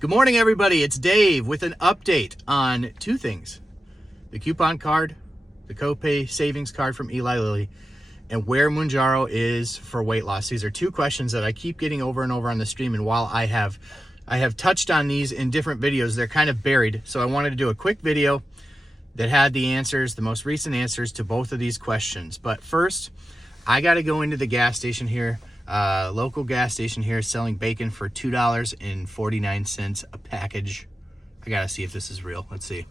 Good morning, everybody. It's Dave with an update on two things: the coupon card, the copay savings card from Eli Lilly, and where Mounjaro is for weight loss. These are two questions that I keep getting over and over on the stream, and while I have touched on these in different videos, they're kind of buried. So I wanted to do a quick video that had the answers, the most recent answers to both of these questions. But first, I got to go into the gas station here. Local gas station here selling bacon for $2.49 a package. I gotta see if this is real. Let's see.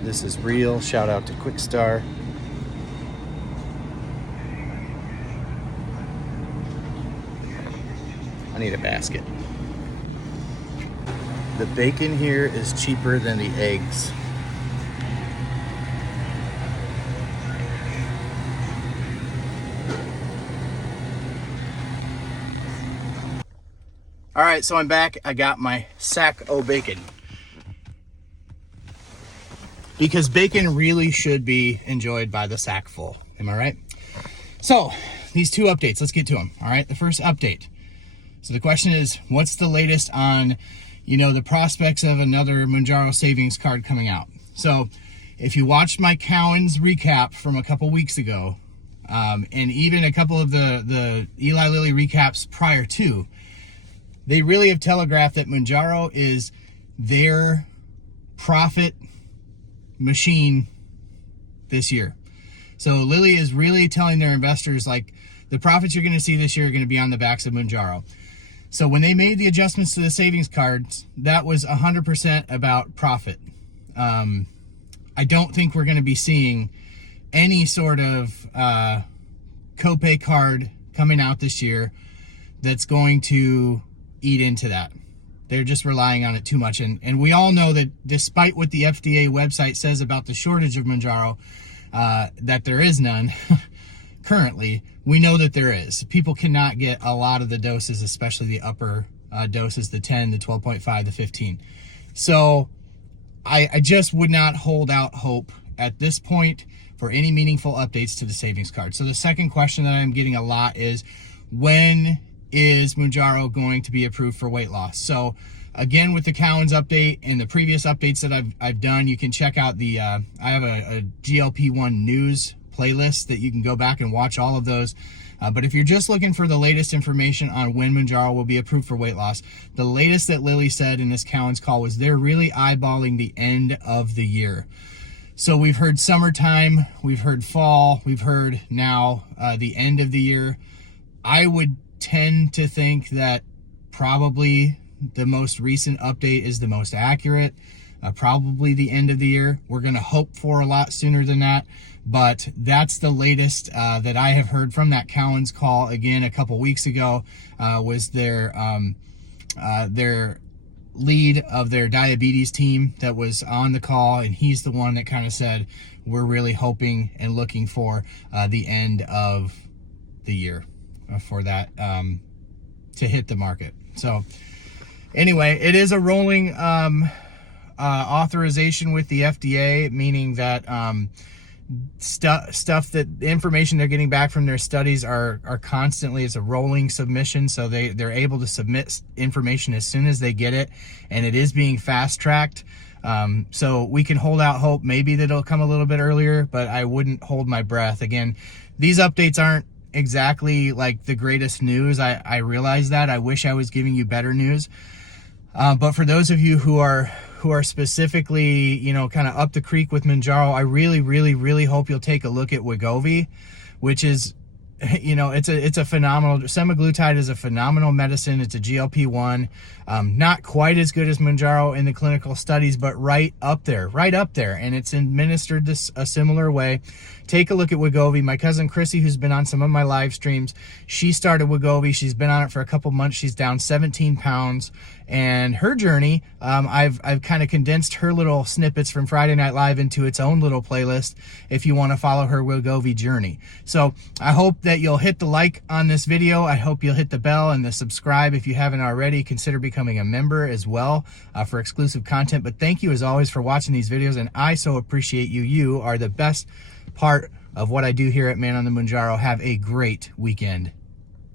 This is real. Shout out to Quick Star. I need a basket. The bacon here is cheaper than the eggs. All right, so I'm back. I got my sack of bacon. Because bacon really should be enjoyed by the sack full. Am I right? So, these two updates, let's get to them. All right, the first update. So the question is, what's the latest on, the prospects of another Mounjaro savings card coming out? So, if you watched my Cowan's recap from a couple weeks ago, and even a couple of the Eli Lilly recaps prior to, they really have telegraphed that Mounjaro is their profit machine this year. So Lilly is really telling their investors, like, the profits you're going to see this year are going to be on the backs of Mounjaro. So when they made the adjustments to the savings cards, that was 100% about profit. I don't think we're going to be seeing any sort of copay card coming out this year that's going to eat into that. They're just relying on it too much. And we all know that despite what the FDA website says about the shortage of Mounjaro, that there is none currently, we know that there is. People cannot get a lot of the doses, especially the upper doses, the 10, the 12.5, the 15. So I just would not hold out hope at this point for any meaningful updates to the savings card. So the second question that I'm getting a lot is, when is Mounjaro going to be approved for weight loss? So again, with the Cowan's update and the previous updates that I've done, you can check out the I have a GLP-1 news playlist that you can go back and watch all of those. But if you're just looking for the latest information on when Mounjaro will be approved for weight loss, the latest that Lilly said in this Cowan's call was they're really eyeballing the end of the year. So we've heard summertime, we've heard fall, we've heard now the end of the year. I would tend to think that probably the most recent update is the most accurate, probably the end of the year. We're going to hope for a lot sooner than that, but that's the latest that I have heard from that Cowan's call. Again, a couple weeks ago was their lead of their diabetes team that was on the call, and he's the one that kind of said, we're really hoping and looking for the end of the year for that to hit the market. So anyway, it is a rolling authorization with the FDA, meaning that stuff that the information they're getting back from their studies are constantly, it's a rolling submission, so they're able to submit information as soon as they get it, and it is being fast tracked. So we can hold out hope maybe that it'll come a little bit earlier, but I wouldn't hold my breath. Again, these updates aren't exactly like the greatest news. I realize that. I wish I was giving you better news. But for those of you who are specifically, kind of up the creek with Mounjaro, I really, really, really hope you'll take a look at Wegovy, which is, it's a phenomenal, semaglutide is a phenomenal medicine. It's a GLP-1, not quite as good as Mounjaro in the clinical studies, but right up there. And it's administered a similar way. Take a look at Wegovy. My cousin Chrissy, who's been on some of my live streams, she started Wegovy. She's been on it for a couple months. She's down 17 pounds. And her journey, I've kind of condensed her little snippets from Friday Night Live into its own little playlist if you want to follow her Wegovy journey. So I hope that you'll hit the like on this video. I hope you'll hit the bell and the subscribe if you haven't already. Consider becoming a member as well for exclusive content. But thank you as always for watching these videos, and I so appreciate you. You are the best part of what I do here at Man on the Mounjaro. Have a great weekend.